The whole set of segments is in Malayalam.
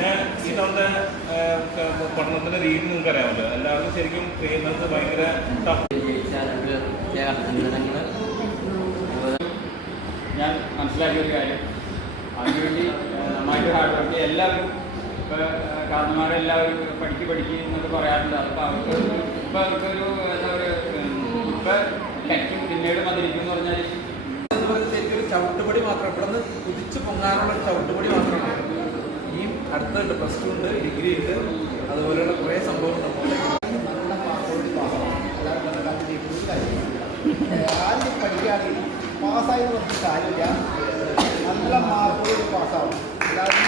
പിന്നെ ഇന്നത്തെ പഠനത്തിന്റെ രീതി നിങ്ങൾക്ക് അറിയാമല്ലോ, എല്ലാവർക്കും ശരിക്കും ചെയ്യുന്നത് ഭയങ്കര ഞാൻ മനസ്സിലാക്കിയ ഒരു കാര്യം, അതിനുവേണ്ടി നന്നായിട്ട് ഹാർഡ് വർക്ക് ചെയ്യുക. എല്ലാവരും ഇപ്പോൾ കാരണന്മാരെല്ലാവരും പഠിക്കുക എന്നൊക്കെ പറയാറുണ്ട്. അതിപ്പോൾ അവർക്ക് ഇപ്പോൾ അവർക്കൊരു എന്താ പറയുക, ഇപ്പം കറ്റും പിന്നീട് മതിരിക്കും എന്ന് പറഞ്ഞാൽ ശരിക്കൊരു ചവിട്ടുപടി മാത്രം, ഇവിടെ നിന്ന് കുതിച്ച് പൊങ്ങാനുള്ള ഒരു ചവിട്ടുപടി മാത്രമാണ്. ഇനിയും അടുത്തുണ്ട്, പ്ലസ് 2 ഉണ്ട്, ഡിഗ്രി ഉണ്ട്, അതുപോലെയുള്ള കുറേ സംഭവങ്ങൾ ആദ്യം പഠിക്കുകയാണെങ്കിൽ പാസ്സായി പറഞ്ഞ കാര്യമില്ല, നല്ല മാർക്കോട് പാസ്സാവും. എല്ലാവരും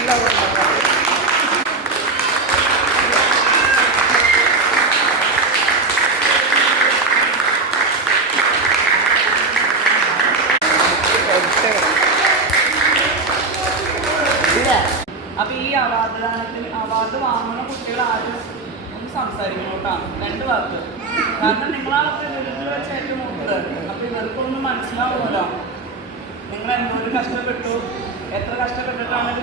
അപ്പൊ ഈ അവാർഡ് വാങ്ങുന്ന കുട്ടികൾ ആരും ഒന്ന് സംസാരിക്കണോട്ടാണ് 2 വാക്ക്. കാരണം നിങ്ങളാളൊക്കെ വീട്ടിൽ വെച്ച് ഏറ്റവും മൂത്തത്. അപ്പൊ ഇവർക്കൊന്നും മനസ്സിലാവുമല്ലോ നിങ്ങൾ എന്തോരം കഷ്ടപ്പെട്ടു, എത്ര കഷ്ടപ്പെട്ടിട്ടാണ് ഇത്